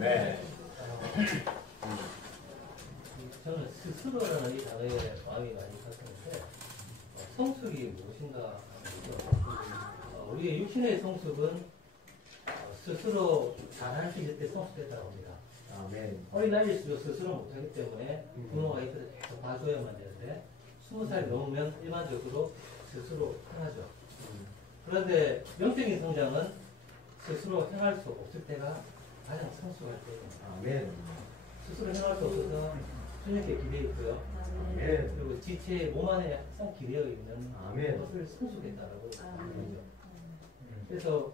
네. 저는 스스로라는 이 단어에 마음이 많이 갔었는데 성숙이 무엇인가 하면서 우리의 육신의 성숙은 스스로 잘할 수 있을 때 성숙했다고 합니다. 아멘. 어린아이일수록 스스로 못하기 때문에 부모가 옆에서 계속 봐줘야만 되는데 20살 넘으면 일반적으로 스스로 행하죠. 그런데 영적인 성장은 스스로 행할 수 없을 때가 가장 성숙할 때입니다. 아멘. 스스로 행할 수 없어서 주님께 기대어 있고요. 아멘. 그리고 지체의 몸 안에 항상 기대어 있는 아멘. 것을 성숙했다라고 하는 거죠. 그래서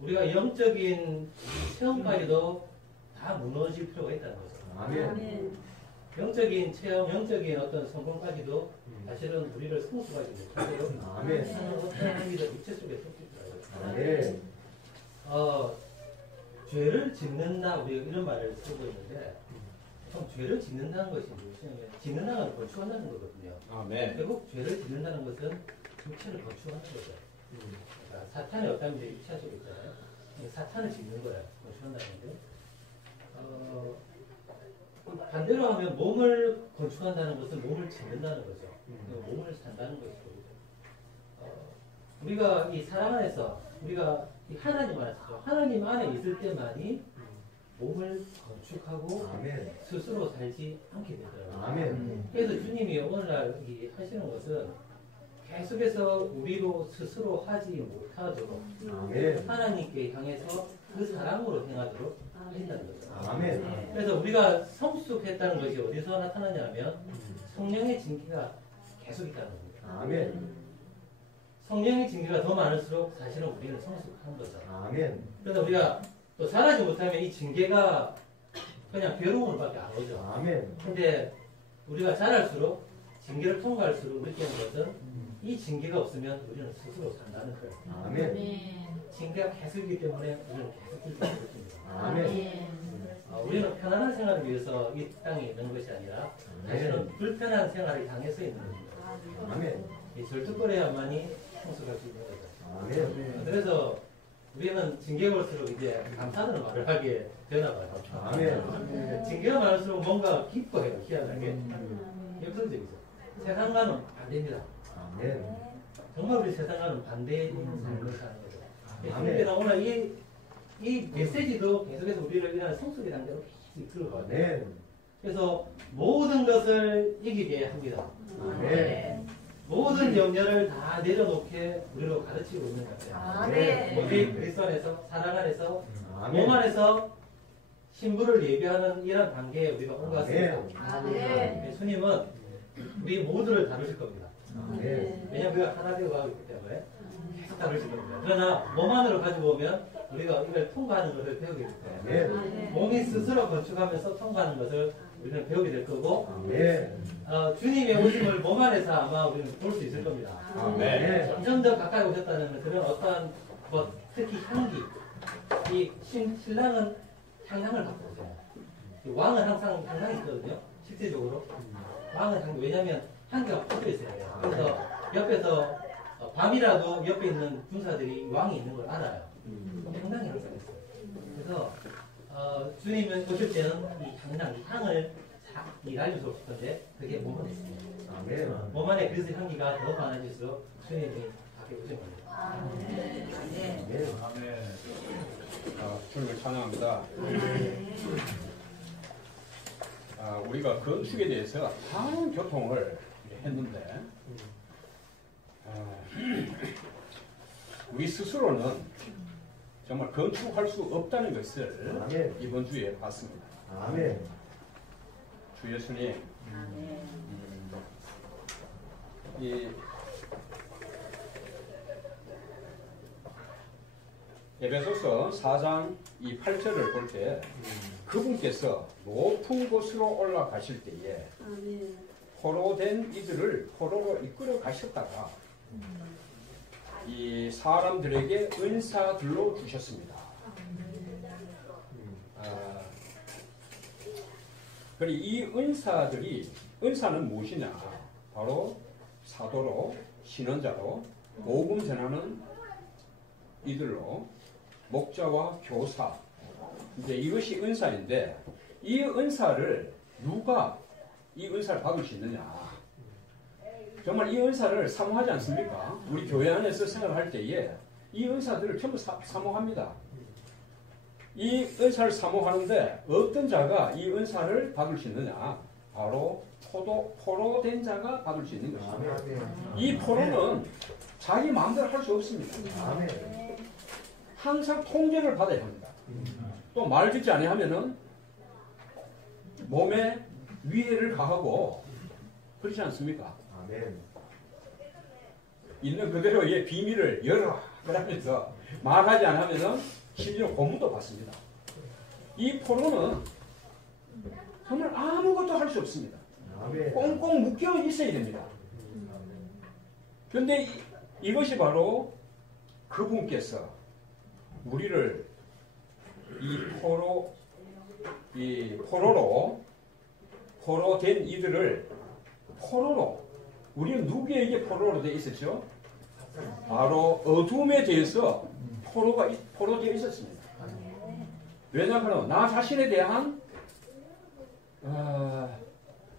우리가 영적인 체험까지도 다 무너질 필요가 있다는 거죠. 아멘. 영적인 체험, 영적인 어떤 성공까지도 사실은 우리를 성숙하지 못하도록 아멘. 하는 어떤 일을 육체 속에 섞이더라고요. 아멘. 죄를 짓는다, 우리가 이런 말을 쓰고 있는데, 참 죄를 짓는다는 것이 무엇이냐면, 짓는다는 건 건축한다는 거거든요. 아멘. 결국 죄를 짓는다는 것은 육체를 건축하는 거죠. 그러니까 사탄의 어떤 게 육체 속에 있잖아요. 사탄을 짓는 거예요. 건축한다는 건데. 반대로 하면 몸을 건축한다는 것은 몸을 짓는다는 거죠. 몸을 산다는 것이고. 우리가 이 사람 안에서, 우리가 이 하나님 안에서, 하나님 안에 있을 때만이 몸을 건축하고 아멘. 스스로 살지 않게 되더라고요. 아멘. 그래서 주님이 오늘날 이 하시는 것은 계속해서 우리로 스스로 하지 못하도록 아멘. 하나님께 향해서 그 사랑으로 행하도록 하신다는 거죠. 아멘. 그래서 우리가 성숙했다는 것이 어디서 나타나냐면 성령의 징계가 계속 있다는 겁니다. 아멘. 성령의 징계가 더 많을수록 사실은 우리는 성숙한 거죠. 아멘. 그래서 우리가 또 잘하지 못하면 이 징계가 그냥 괴로움을 밖에 안 오죠. 아멘. 근데 우리가 잘할수록 징계를 통과할수록 느끼는 것은 이 징계가 없으면 우리는 스스로 산다는 거예요. 아멘. 징계가 계속이기 때문에 우리는 계속 불편을 느낍니다. 아멘. 우리는 편안한 생활을 위해서 이 땅에 있는 것이 아니라 사실은 불편한 생활을 당해서 있는 겁니다. 아멘. 이 절뚝거려야만이 성숙할 수 있는 거죠. 아멘. 그래서 우리는 징계가 올수록 이제 감사하는 말을 하게 되나 봐요. 아멘. 징계가 많을수록 뭔가 기뻐해요. 희한하게. 역설적이죠. 세상과는 반대입니다. 아멘. 정말 우리 세상과는 반대인 삶을 사는 거죠. 아멘. 그러니까 오늘 이 메시지도 계속해서 우리를 이런 성숙의 단계로 계속 이끌어가요. 아멘. 그래서 모든 것을 이기게 합니다. 아멘. 모든 염려를 다 내려놓게 우리로 가르치고 있는 것 같아요. 우리 그리스도 안에서, 사랑 안에서, 몸 안에서 신부를 예비하는 이런 단계에 우리가 온 것 같습니다. 주님은 우리 모두를 다루실 겁니다. 왜냐하면 우리가 하나 되어 가고 있기 때문에 계속 다루실 겁니다. 그러나 몸 안으로 가지고 오면 우리가 이걸 통과하는 것을 배우게 될 거예요. 몸이 스스로 건축하면서 통과하는 것을 우리는 배우게 될 거고, 주님의 오심을 몸 안에서 아마 우리는 볼 수 있을 겁니다. 점점 더 가까이 오셨다는 그런 어떠한 특히 향기, 이 신랑은 향을 갖고 오세요. 왕은 항상 향이 있거든요. 실제적으로 왕은 향기, 왜냐하면 향기가 퍼져 있어야 해요. 그래서 옆에서 밤이라도 옆에 있는 군사들이 왕이 있는 걸 알아요. 향당이 항상 있어요. 그래서 주님은 오실 때는 이 향을 날려주고 싶은데 그게 몸 안에 있습니다. 몸 안에 그리스의 향기가 더 많아질수록 주님이 밖에 오신 겁니다. 아멘. 주님을 찬양합니다. 우리가 건축에 대해서 많은 교통을 했는데 우리 스스로는 정말 건축할 수 없다는 것을 이번 주에 봤습니다. 주 예수님, 이 에베소서 4장 이 8절을 볼 때 그분께서 높은 곳으로 올라가실 때에 포로된 이들을 포로로 이끌어 가셨다가 이 사람들에게 은사들로 주셨습니다. 그리고 이 은사는 무엇이냐? 바로 사도로, 신원자로, 복음 전하는 이들로, 목자와 교사, 이제 이것이 은사인데 이 은사를 누가 이 은사를 받을 수 있느냐? 정말 이 은사를 사모하지 않습니까? 우리 교회 안에서 생활할 때에 이 은사들을 전부 사모합니다. 이 은사를 사모하는데 어떤 자가 이 은사를 받을 수 있느냐? 바로 포로된 자가 받을 수 있는 것입니다. 이 포로는 자기 마음대로 할 수 없습니다. 항상 통제를 받아야 합니다. 또 말 듣지 아니하면은 몸에 위해를 가하고 그렇지 않습니까? 있는 그대로의 비밀을 열어라 그러면서 말하지 않으면은 심지어 고문도 받습니다. 이 포로는 정말 아무것도 할 수 없습니다. 꽁꽁 묶여 있어야 됩니다. 그런데 이것이 바로 그분께서 우리를 포로된 이들을 포로로 우리는 누구에게 포로로 되어 있었죠? 바로 어둠에 대해서 포로되어 있었습니다. 왜냐하면 나 자신에 대한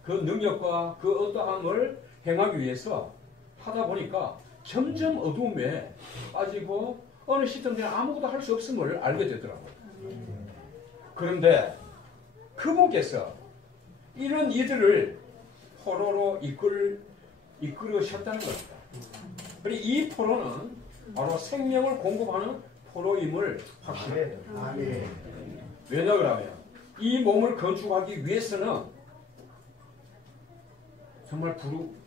그 능력과 그 어떠함을 행하기 위해서 하다 보니까 점점 어둠에 빠지고 어느 시점 되면 아무것도 할 수 없음을 알게 되더라고요. 그런데 그분께서 이런 이들을 포로로 이끌으셨다는 겁니다. 그리고 이 포로는 바로 생명을 공급하는 포로임을 확신합니다. 왜냐 그러면 이 몸을 건축하기 위해서는 정말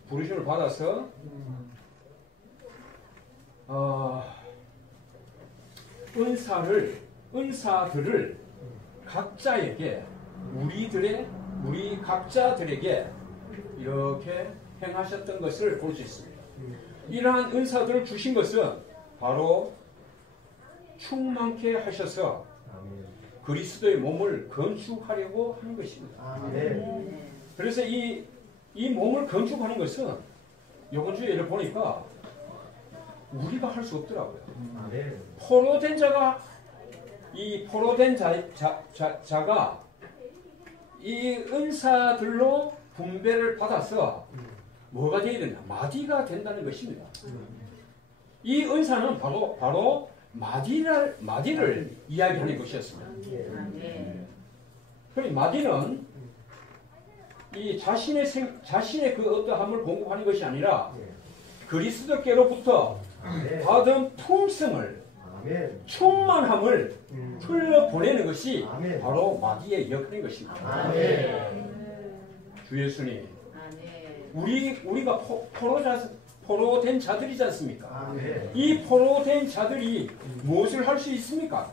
부르심을 받아서 은사들을 각자에게 우리 각자들에게 이렇게 행하셨던 것을 볼 수 있습니다. 이러한 은사들을 주신 것은 바로 충만케 하셔서 그리스도의 몸을 건축하려고 하는 것입니다. 그래서 이 몸을 건축하는 것은 이번 주에 예를 보니까 우리가 할 수 없더라고요. 포로된 자가 이 은사들로 분배를 받아서 뭐가 되어야 되냐? 마디가 된다는 것입니다. 이 은사는 바로 마디를 이야기하는 것이었습니다. 그리고 마디는 이 자신의 그 어떠함을 공급하는 것이 아니라 그리스도께로부터 받은 품성을 충만함을 흘러보내는 것이 바로 마디의 역할인 것입니다. 주 예수님, 우리가 포로된 자들이지 않습니까? 이 포로된 자들이 무엇을 할 수 있습니까?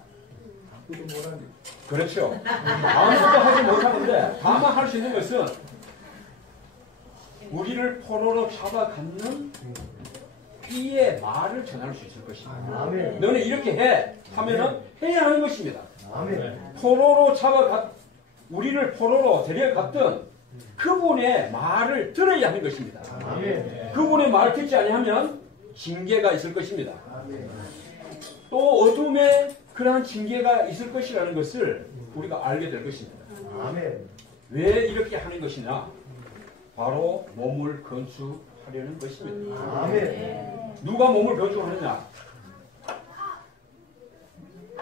그렇죠. 아무것도 하지 못하는데 다만 할 수 있는 것은 우리를 포로로 잡아갖는 이의 말을 전할 수 있을 것입니다. 너는 이렇게 해 하면은 해야 하는 것입니다. 우리를 포로로 데려갔던 그분의 말을 들어야 하는 것입니다. 그분의 말을 듣지 아니하면 징계가 있을 것입니다. 또 어둠에 그러한 징계가 있을 것이라는 것을 우리가 알게 될 것입니다. 왜 이렇게 하는 것이냐? 바로 몸을 건축하려는 것입니다. 누가 몸을 건축하느냐?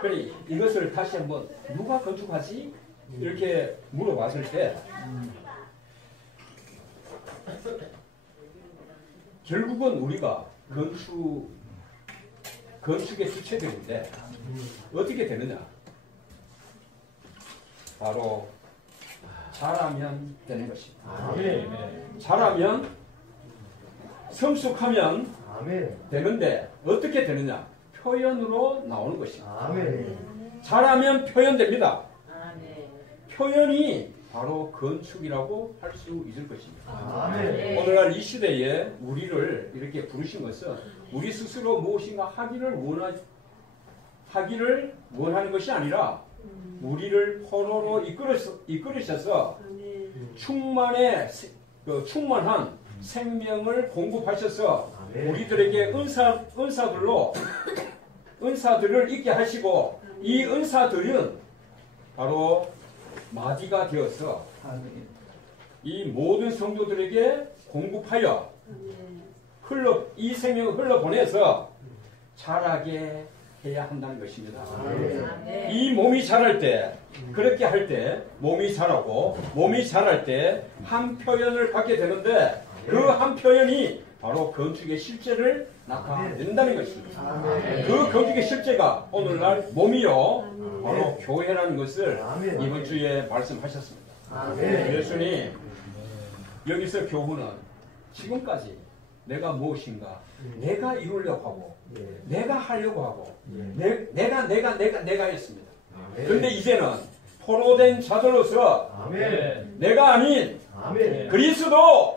그래, 이것을 다시 한번 누가 건축하지? 이렇게 물어봤을 때 결국은 우리가 건축의 주체들인데 어떻게 되느냐? 바로 잘하면 되는 것입니다. 잘하면 성숙하면 되는데 어떻게 되느냐? 표현으로 나오는 것입니다. 잘하면 표현됩니다. 표현이 바로 건축이라고 할 수 있을 것입니다. 오늘날 이 시대에 우리를 이렇게 부르신 것은 우리 스스로 무엇인가 하기를 원하는 것이 아니라 우리를 포로로 이끌으셔서 충만한 생명을 공급하셔서 우리들에게 은사들을 있게 하시고 이 은사들은 바로 마디가 되어서 이 모든 성도들에게 공급하여 이 생명을 흘러보내서 자라게 해야 한다는 것입니다. 이 몸이 자랄 때, 그렇게 할 때 몸이 자라고, 몸이 자랄 때 한 표현을 갖게 되는데 그 한 표현이 바로 건축의 실제를 나타낸다는 것입니다. 그 건축의 실제가 오늘날 몸이요, 바로 교회라는 것을 이번 주에 말씀하셨습니다. 예수님, 여기서 교훈은 지금까지 내가 무엇인가, 내가 이루려고 하고, 내가 하려고 하고, 내가 했습니다. 그런데 이제는 포로된 자들로서 내가 아닌 그리스도,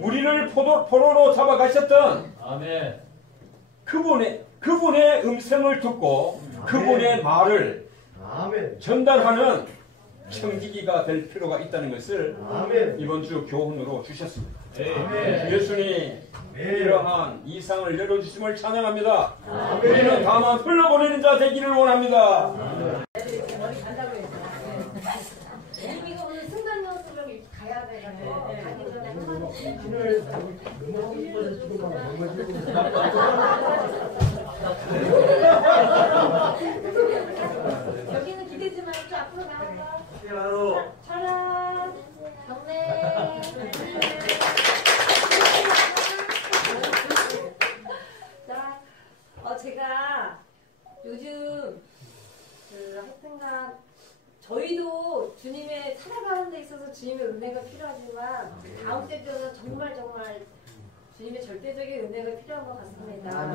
우리를 포로로 잡아가셨던 그분의 음성을 듣고 그분의 말을 전달하는 청지기가 될 필요가 있다는 것을 이번 주 교훈으로 주셨습니다. 예수님, 이러한 이상을 열어주심을 찬양합니다. 우리는 다만 흘러보내는 자 되기를 원합니다. 이거 오늘 승관 연습을 가야 돼가지고 가기 전에 여기는 기대지 말고 앞으로 나와서 철학 경례. 자, 제가 요즘 하여튼간 저희도 주님의 살아가는 데 있어서 주님의 은혜가 필요하지만 다음 때는 정말 주님의 절대적인 은혜가 필요한 것 같습니다.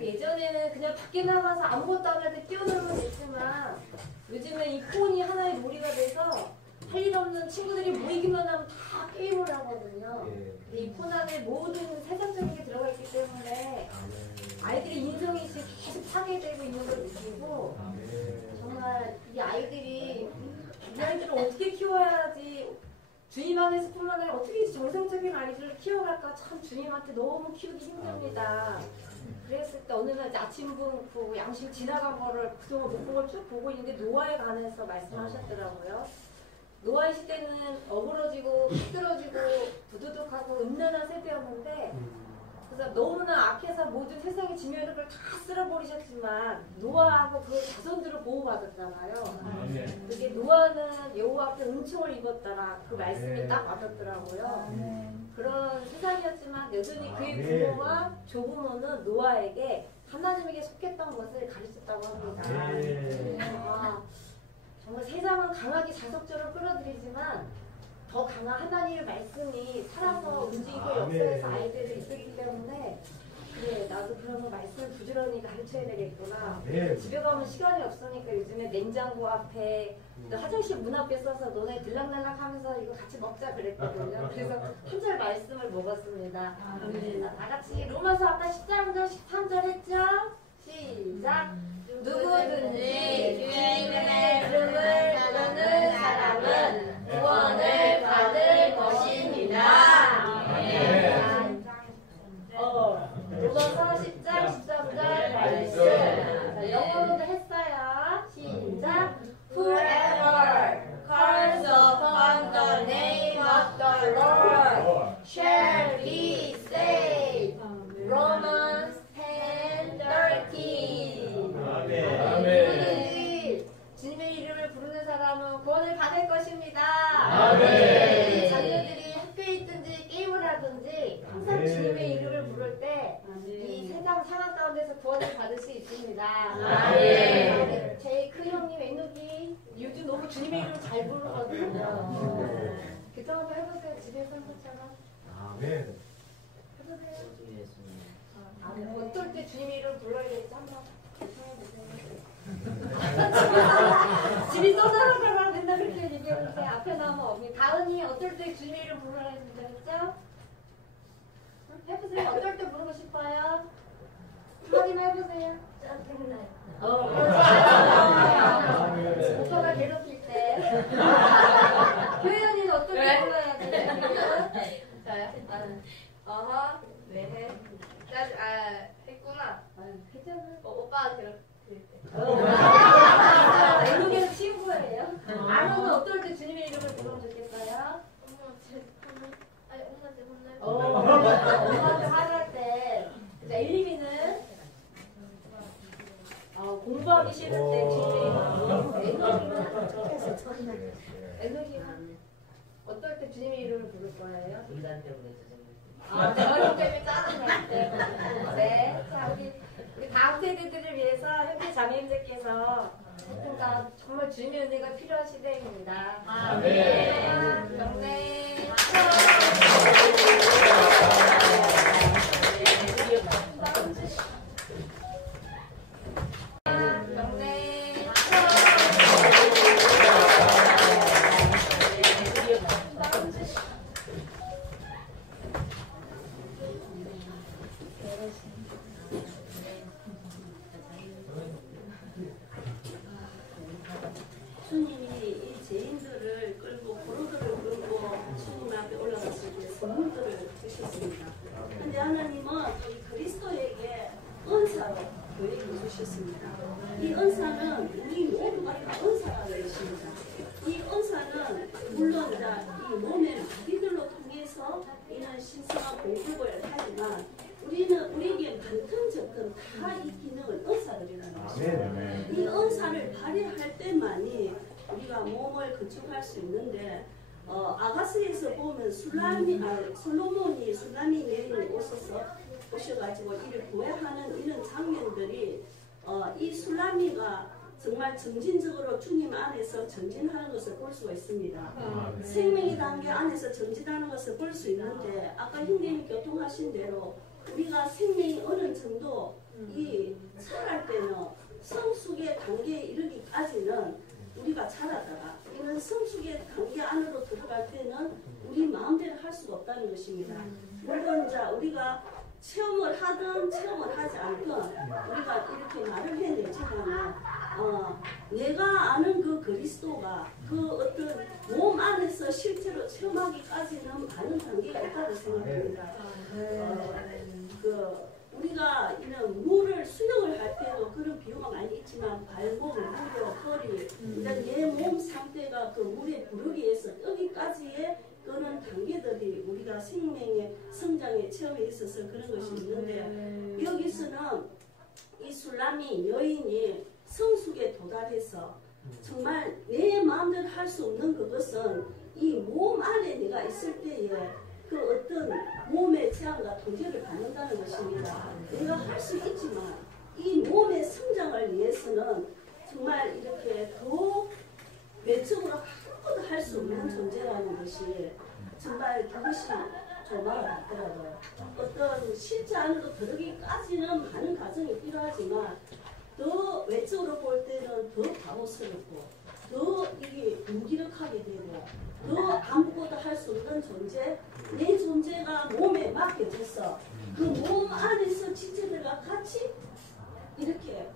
예전에는 그냥 밖에 나가서 아무것도 안 할 때 뛰어놀면 됐지만 요즘은 이 폰이 하나의 놀이가 돼서 할 일 없는 친구들이 모이기만 하면 다 게임을 하거든요. 근데 이 폰 안에 모든 세상적인 게 들어가 있기 때문에 아이들의 인성이 지금 계속 파괴되고 있는 걸 느끼고 정말 이 아이들을 어떻게 키워야지 주님 안에서뿐만 아니라 어떻게 정상적인 아이들을 키워갈까 참 주님한테 너무 키우기 힘듭니다. 그랬을 때 어느 날 아침분 그 양심 지나간 거를 그동안 못 본 걸 쭉 보고 있는데 노아에 관해서 말씀하셨더라고요. 노아의 시대는 어그러지고 힘들어지고 부두둑하고 음란한 세대였는데 그래서 너무나 악해서 모든 세상의 지면을 다 쓸어버리셨지만 노아하고 그 자손들을 보호받았잖아요. 그게 노아는 여호와 앞에 은총을 입었더라. 그 말씀이 딱 와닿더라고요. 그런 세상이었지만 여전히 그의 부모와 조부모는 노아에게 하나님에게 속했던 것을 가르쳤다고 합니다. 정말 세상은 강하게 자석처럼 끌어들이지만 더 강한 하나님의 말씀이 살아서 움직이고 역사에서 아이들을 이끌기 때문에 그래 나도 그러면 말씀을 부지런히 가르쳐야 되겠구나. 집에 가면 시간이 없으니까 요즘에 냉장고 앞에 화장실 문 앞에 써서 너네 들락날락 하면서 이거 같이 먹자 그랬거든요. 그래서 한 절 말씀을 먹었습니다. 다 같이 로마서 아까 14절 13절 했죠? 시작! 누구든지 주님의 이름을 부르는 사람은 구원을 받을 것입니다. 로마서 10장 13절 말씀. 영어로도 했어요. 시작. Whoever calls upon the name of the Lord shall be saved. Romans 10:13. 누구든지 주님의 이름을 부르는 사람은 구원을 받을 것입니다. 자녀들이 학교에 있든지 게임을 하든지 항상 주님의 이름을 부를 때 이 세상 상황 가운데서 구원을 받을 수 있습니다. 제 큰 형님 애누기 요즘 너무 주님의 이름을 잘 부르거든요. 기도 한번 해보세요. 집에서 한 것처럼. 해보세요. 어떨 때 주님의 이름을 불러야겠지 한번 해보세요. 집이 떠나가라 맨날 그렇게 얘기하는데 앞에 나오면 없니? 다은이 어떨 때 주님의 이름 부르라 했죠? 해보세요. 어떨 때 부르고 싶어요? 확인해보세요. 오빠가 괴롭힐 때. 효연이는 어떨 때 불러야 돼? 저요? 네. 했구나. 괜찮아. 오빠가 애누기는 친구예요. 아론은 어떨 때 주님의 이름을 부르면 좋겠어요? 엄마한테 화날 때. 자, 엘리비는 공부하기 싫을 때 주님의 이름을 부르고, 애누기는 좋겠어. 저는 애누기는 어떨 때 주님의 이름을 부를 거예요? 인간 때문에 어릴 때문에 짜증날 때. 네. 자, 우리 다음 세대들을 위해서 현재 자매님들께서 하여튼간 정말 주님의 은혜가 필요한 시대입니다. 아멘. 경례. 주님이 이 죄인들을 끌고 포로들을 끌고 주님 앞에 올라갔을 때 선물들을 주셨습니다. 근데 하나님은 또 이 그리스도에게 은사로 교회를 주셨습니다. 이 은사는 우리 모두가 다 은사라는 것입니다. 이 은사는 물론 이 몸의 마비들로 통해서 이는 신성한 공급을 하지만 우리에게 반틈적금 다 이 기능을 은사들이라는 것입니다. 이 은사를 발휘할 때만이 우리가 몸을 건축할 수 있는데 아가스에서 보면 솔로몬이 술라미 여인이 오셔가지고 이를 구애하는 이런 장면들이 이 술라미가 정말 점진적으로 주님 안에서 전진하는 것을 볼 수가 있습니다. 생명의 단계 안에서 전진하는 것을 볼 수 있는데 아까 형님이 교통하신 대로 우리가 생명이 어느 정도 이 자랄 때는 성숙의 단계에 이르기까지는 우리가 자라다가 이는 성숙의 단계 안으로 들어갈 때는 우리 마음대로 할 수가 없다는 것입니다. 물론 우리가 체험을 하든 체험을 하지 않든 우리가 이렇게 말을 해내지만 내가 아는 그 그리스도가 그 어떤 몸 안에서 실제로 체험하기까지는 많은 단계가 있다고 생각합니다. 우리가 이런 물을 수영을 할 때도 그런 비유가 많이 있지만 발목, 무릎, 허리 내 몸 상태가 그 물에 부르기 위해서 뜨기까지의 그런 단계들이 우리가 생명의 성장의 체험에 있어서 그런 것이 있는데 여기서는 이 술라미 여인이 성숙에 도달해서 정말 내 마음대로 할 수 없는 그것은 이 몸 안에 내가 있을 때에 그 어떤 몸의 제한과 통제를 받는다는 것입니다. 내가 할 수 있지만 이 몸의 성장을 위해서는 정말 이렇게 더 외적으로 아무것도 할 수 없는 존재라는 것이 정말 그것이 조망을 받더라고요. 어떤 실제 안으로 들어가기까지는 많은 과정이 필요하지만 더 외적으로 볼 때는 더 바보스럽고 더 이게 무기력하게 되고 더 아무것도 할 수 없는 존재, 내 존재가 몸에 맡겨져서 그 몸 안에서 지체들과 같이 이렇게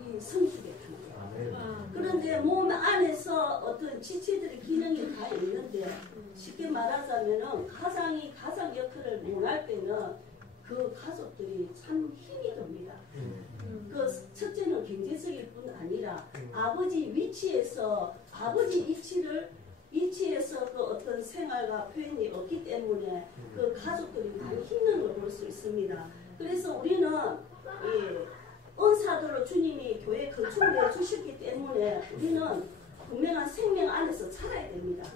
이 성숙에 타는 거예요. 그런데 몸 안에서 어떤 지체들의 기능이 다 있는데 쉽게 말하자면은 가장 역할을 못할 때는 그 가족들이 참 힘이 듭니다. 그 첫째는 경제적일 뿐 아니라 아버지 위치에서 그 어떤 생활과 표현이 없기 때문에 그 가족들이 많이 힘든 걸 볼 수 있습니다. 그래서 우리는 이 은사도로 주님이 교회 건축을 해주셨기 때문에 우리는 분명한 생명 안에서 살아야 됩니다.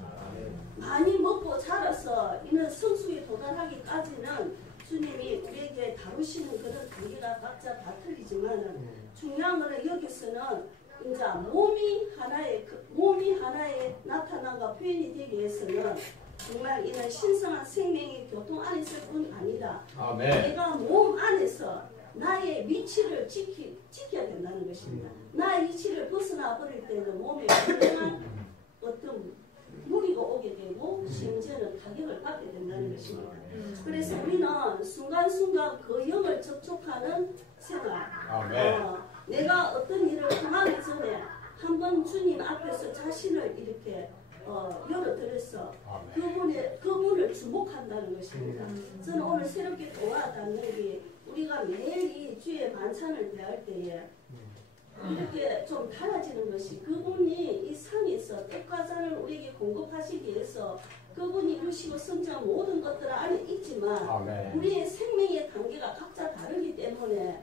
많이 먹고 자라서 이는 성숙에 도달하기까지는 주님이 우리에게 다루시는 그런 단계가 각자 다 틀리지만 중요한 것은 여기서는 이제 몸이 하나의 나타남과 표현이 되기 위해서는 정말 이는 신성한 생명의 교통 안에 있을 뿐 아니라 내가 몸 안에서 나의 위치를 지켜야 된다는 것입니다. 나의 위치를 벗어나 버릴 때는 몸에 분명한 어떤 무리가 오게 되고 심지어는 타격을 받게 된다는 것입니다. 그래서 우리는 순간순간 그 영을 접촉하는 생활, 내가 어떤 일을 행하기 전에 한번 주님 앞에서 자신을 이렇게 열어드려서 그분을 주목한다는 것입니다. 저는 오늘 새롭게 도와닿는 게 우리가 매일 이 주의 반찬을 대할 때에 이렇게 좀 달라지는 것이 그분이 이 상에서 떡과자를 우리에게 공급하시기 위해서 그분이 이루시고 성취한 모든 것들 안에 있지만 아멘. 우리의 생명의 단계가 각자 다르기 때문에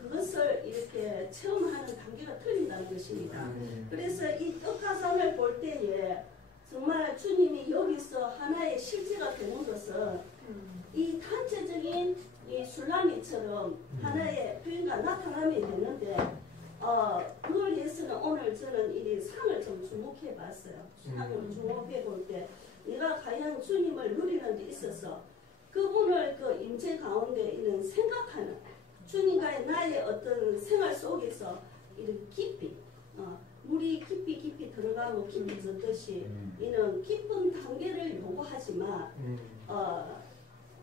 그것을 이렇게 체험하는 단계가 틀린다는 것입니다. 그래서 이 떡과자를 볼 때에 정말 주님이 여기서 하나의 실제가 되는 것은 이 단체적인 이 술라미처럼 하나의 표현과 나타남이 되는데 그걸 위해서는 오늘 저는 이 상을 좀 주목해 봤어요. 상을 주목해 볼 때 내가 과연 주님을 누리는 데 있어서 그분을 그 임재 가운데 있는 생각하는 주님과의 나의 어떤 생활 속에서 이런 깊이 물이 깊이 들어가고 깊이 젖듯이 이는 깊은 단계를 요구하지만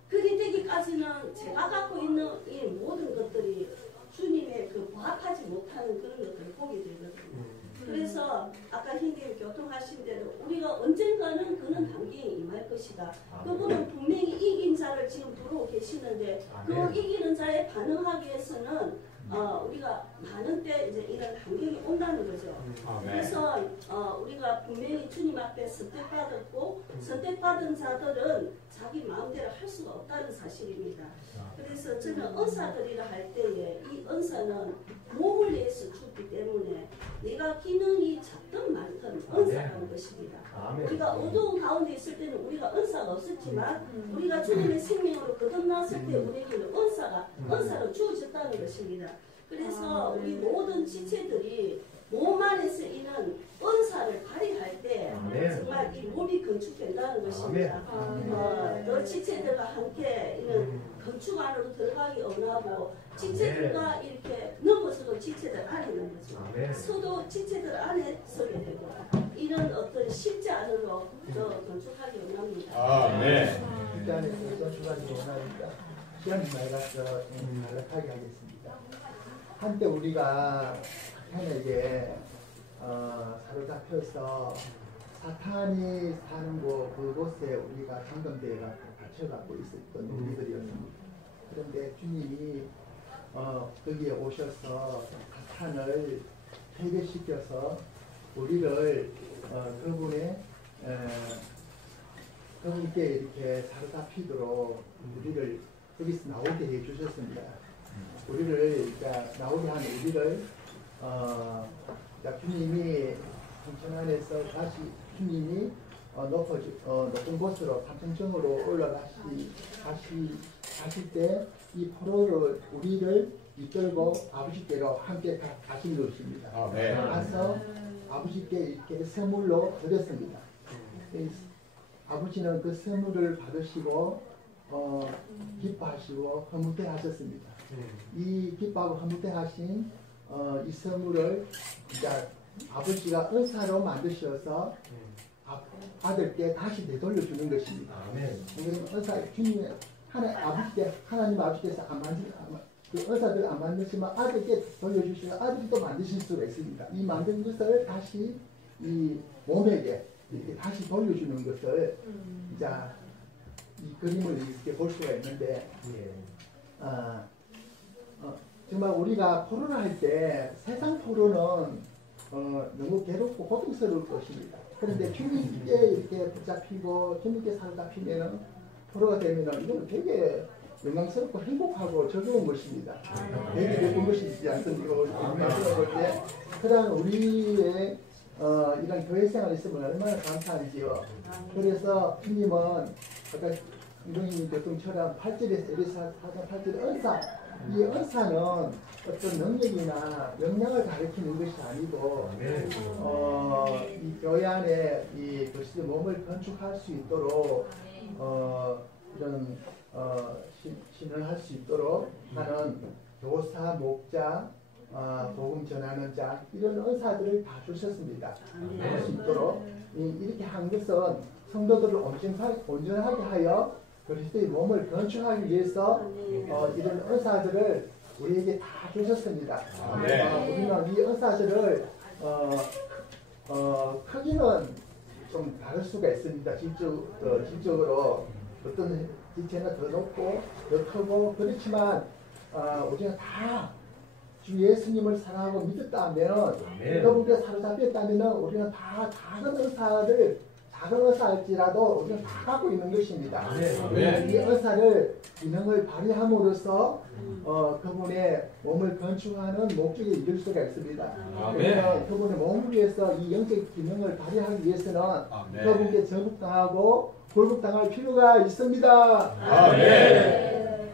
그리 되기까지는 제가 갖고 있는 이 모든 것들이 주님의 그 부합하지 못하는 그런 것들을 보게 되거든요. 그래서 아까 형님 교통하신 대로 우리가 언젠가는 그런 단계에 임할 것이다. 그분은 분명히 이긴 자를 지금 부르고 계시는데 그 이기는 자에 반응하기 위해서는 우리가 많은 때 이제 이런 단계가 온다는 거죠. 그래서 우리가 분명히 주님 앞에 선택받았고 선택받은 자들은 자기 마음대로 할 수가 없다는 사실입니다. 그래서 저는 은사들이라 할 때에 이 은사는 몸을 위해서 주기 때문에 내가 기능이 작든 많든 은사라는 것입니다. 우리가 어두운 가운데 있을 때는 우리가 은사가 없었지만 우리가 주님의 생명으로 거듭났을 때 우리에게는 은사로 주어졌다는 것입니다. 그래서 우리 모든 지체들이 몸 안에서 있는 은사를 발휘할 때 정말 이 몸이 건축된다는 것입니다. 너 지체들과 함께 이런 건축 안으로 들어가기 원하고 지체들과 이렇게 넘어서도 지체들 안에 있는 거죠. 서도 지체들 안에 서게 되고 이런 어떤 실제 안으로 건축하기 원합니다. 네. 실제 안에서 건축하기 원하니까 시간이 맑아서 간략하게 하겠습니다. 한때 우리가 사탄에게 사로잡혀서 사탄이 사는 그곳에 우리가 잠금되어 갇혀갖고 있었던 우리들이었습니다. 그런데 주님이 거기에 오셔서 사탄을 해결시켜서 우리를 그분께 이렇게 사로잡히도록 우리를 여기서 나오게 해주셨습니다. 우리를 나오게 한 우리를 주님이 성천 안에서 다시 주님이 높은 곳으로 삼층층으로 올라가실 때 이 포로를 우리를 이끌고 아버지께로 함께 가신 것입니다. 가서 아버지께 이렇게 선물로 드렸습니다. 아버지는 그 선물을 받으시고 기뻐하시고 흐뭇해 하셨습니다. 이 기뻐하고 흐뭇해 하신 이 선물을 아버지가 은사로 만드셔서 아들께 다시 되돌려주는 것입니다. 그러면 은사 주님의 하나님 아버지께서 그 은사들 안 만드시면 아들께 돌려주시면 아들이 또 만드실 수가 있습니다. 이 만든 것을 다시 이 몸에게 이렇게 다시 돌려주는 것을 이 그림을 이렇게 볼 수가 있는데 정말 우리가 포로를 할 때 세상 포로는 너무 괴롭고 고통스러울 것입니다. 그런데 주님께 이렇게 붙잡히고 주님께 사로잡히면 포로가 되면 이건 되게 영광스럽고 행복하고 즐거운 것입니다. 되게 예쁜 것이지 않습니까? 말씀을 볼 때 그런 우리의 이런 교회 생활이 있으면 얼마나 감사한지요. 그래서 주님은 아까 김동희 교통처럼 8절에서 에베소 4장 8절의 은사, 이 은사는 어떤 능력이나 역량을 가리키는 것이 아니고 이 교회 안에 이 그리스도의 몸을 건축할 수 있도록 이런 신을 할 수 있도록 하는 교사, 목자, 복음 전하는 자 이런 은사들을 다 주셨습니다. 할 수 있도록 이렇게 한 것은 성도들을 온전하게 하여 그리스도의 몸을 건축하기 위해서 이런 은사들을 우리에게 다 주셨습니다. 우리는 이 은사들을 크기는 좀 다를 수가 있습니다. 질적으로 어떤 지체는 더 높고 더 크고 그렇지만 우리가 다 주 예수님을 사랑하고 믿었다면 아멘. 그분께 사로잡혔다면 우리는 다 작은 은사일지라도 우리는 다 갖고 있는 것입니다. 아멘. 이 은사를 기능을 발휘함으로써 그분의 몸을 건축하는 목적에 이룰 수가 있습니다. 아멘. 그래서 그분의 몸을 위해서 이 영적 기능을 발휘하기 위해서는 아멘. 그분께 전복당하고 굴복당할 필요가 있습니다. 아멘.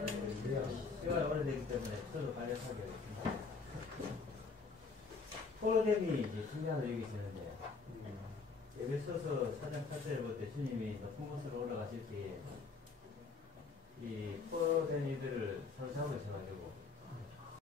시간이 오래되기 때문에 저도 간략하게 하겠습니다. 포로뎀이 이제 중요한 의욕이 있는데 에베소서 4장 8절에 볼 때 주님이 높은 곳으로 올라가실 때에 이 포로데미들을 선상으로 쳐가지고